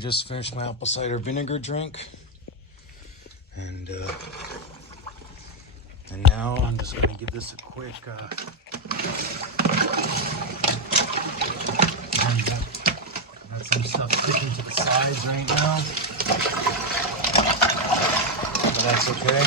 just finished my apple cider vinegar drink, and now I'm just going to give this a quick got some stuff sticking to the sides right now, but that's okay.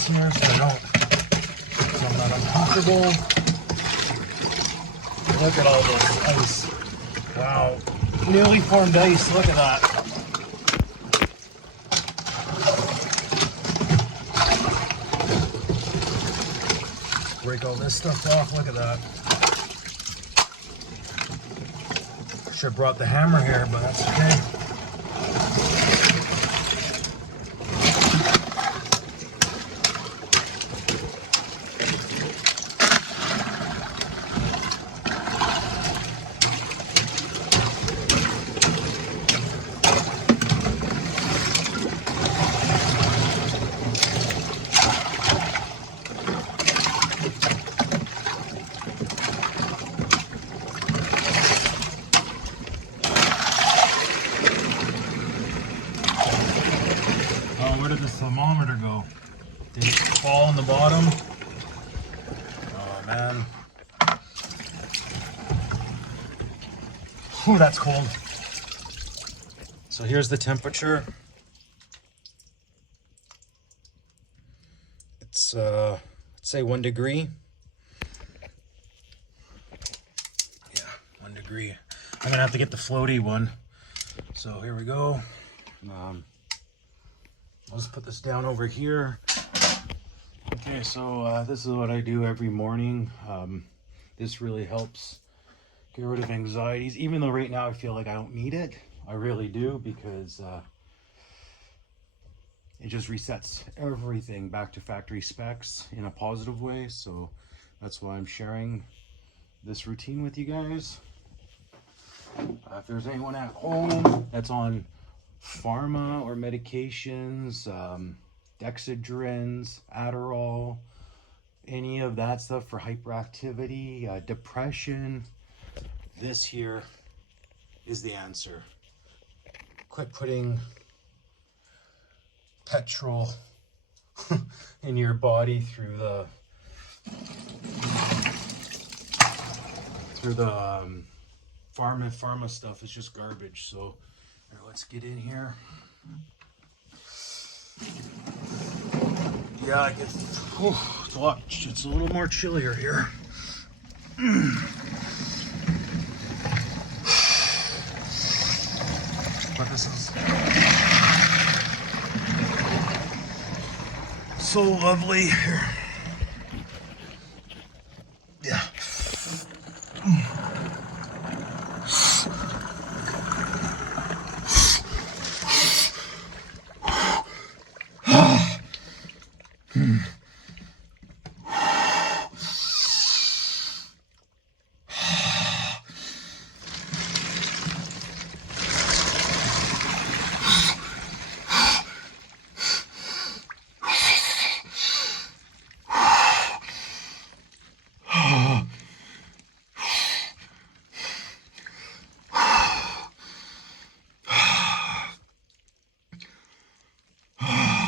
Here so I'm not uncomfortable. Look at all this ice. Wow. Newly formed ice. Look at that. Break all this stuff off. Look at that. Should have brought the hammer here, but that's okay. Where did the thermometer go? Did it fall on the bottom? Oh man. Oh, that's cold. So here's the temperature. It's let's say 1 degree. Yeah, 1 degree. I'm gonna have to get the floaty one. So here we go. I'll just put this down over here. Okay, so this is what I do every morning. This really helps get rid of anxieties, even though right now I feel like I don't need it. I really do, because it just resets everything back to factory specs in a positive way. So that's why I'm sharing this routine with you guys. If there's anyone at home that's on pharma or medications, Dexedrins, Adderall, any of that stuff for hyperactivity, depression, this here is the answer. Quit putting petrol in your body through the pharma stuff. It's just garbage. So let's get in here. Yeah, I guess it's a little more chillier here. But this is so lovely here. Yeah.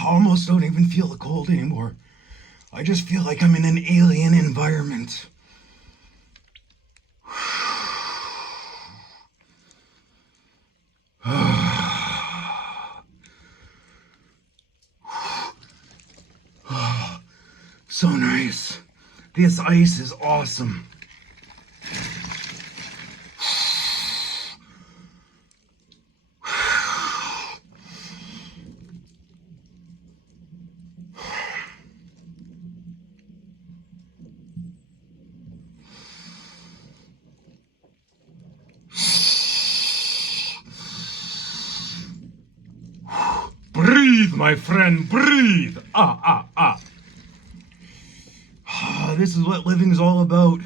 Almost don't even feel the cold anymore. I just feel like I'm in an alien environment. So nice. This ice is awesome. Breathe, my friend, breathe. This is what living is all about.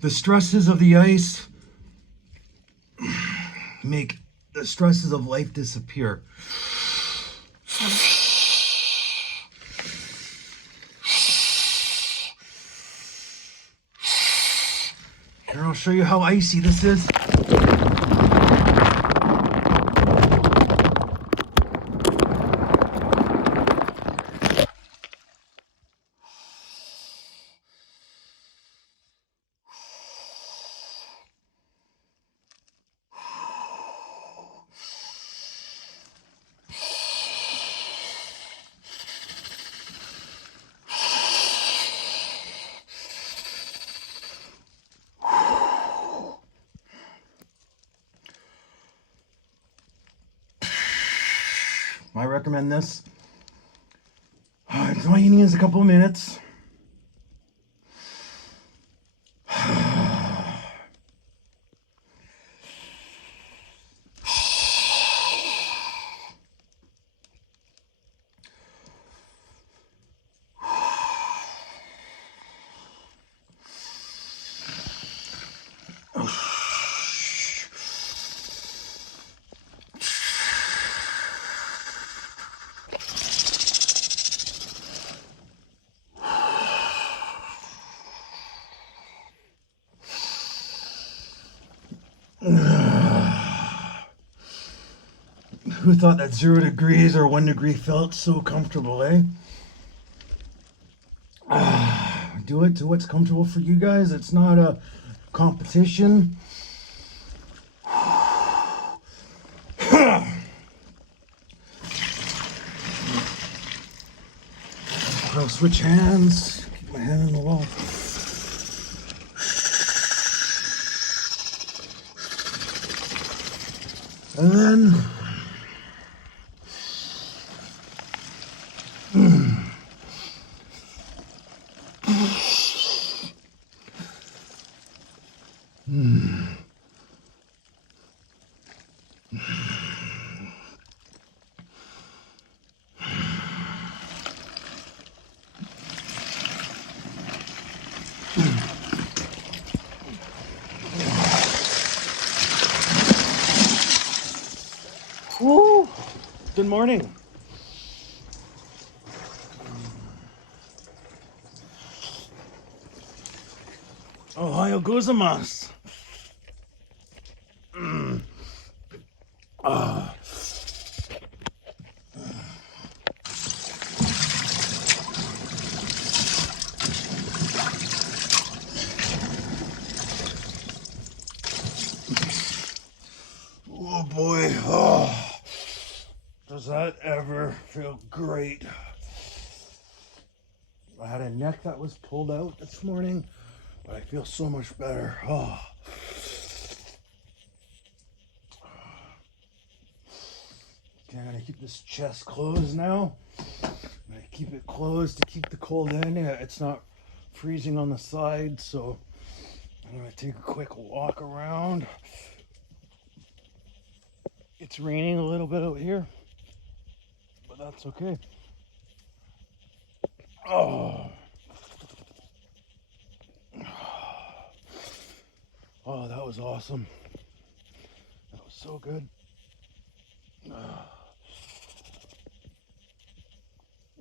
The stresses of the ice make the stresses of life disappear. Here, I'll show you how icy this is. I recommend this. All you need is a couple of minutes. Who thought that 0 degrees or 1 degree felt so comfortable, eh? Do it to what's comfortable for you guys. It's not a competition. I'll switch hands. Keep my hand on the wall. And then woo! Good morning. Ohio gozaimasu. Oh boy, does that ever feel great? I had a neck that was pulled out this morning, but I feel so much better. Okay, I'm gonna keep this chest closed now. I'm gonna keep it closed to keep the cold in. It's not freezing on the side, so I'm gonna take a quick walk around. It's raining a little bit out here, but that's okay. Oh, that was awesome. That was so good.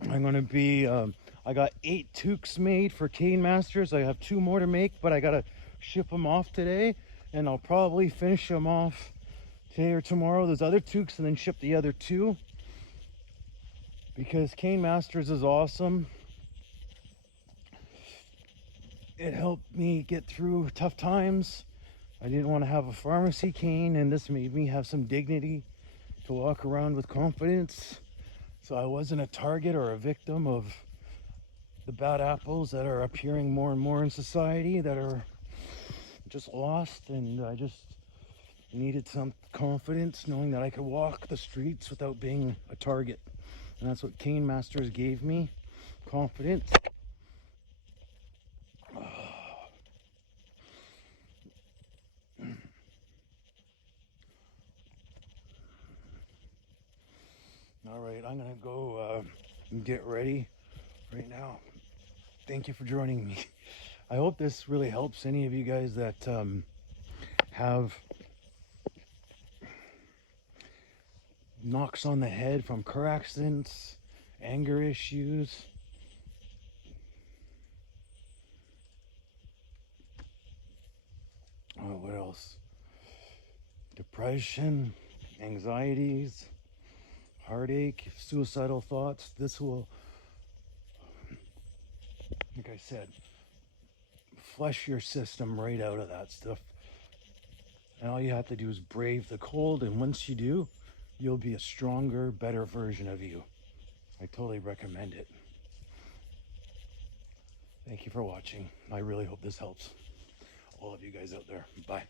I'm gonna be, I got 8 toques made for Cane Masters. I have 2 more to make, but I gotta ship them off today, and I'll probably finish them off today or tomorrow, those other toques, and then ship the other 2, because Cane Masters is awesome. It helped me get through tough times. I didn't want to have a pharmacy cane, and this made me have some dignity to walk around with confidence, so I wasn't a target or a victim of the bad apples that are appearing more and more in society that are just lost. And I just needed some confidence, knowing that I could walk the streets without being a target, and that's what Cane Masters gave me, confidence. All right, I'm gonna go get ready right now. Thank you for joining me. I hope this really helps any of you guys that have knocks on the head from car accidents, anger issues. What else? Depression, anxieties, heartache, suicidal thoughts. This will, like I said, flush your system right out of that stuff. And all you have to do is brave the cold, and once you do, you'll be a stronger, better version of you. I totally recommend it. Thank you for watching. I really hope this helps all of you guys out there. Bye.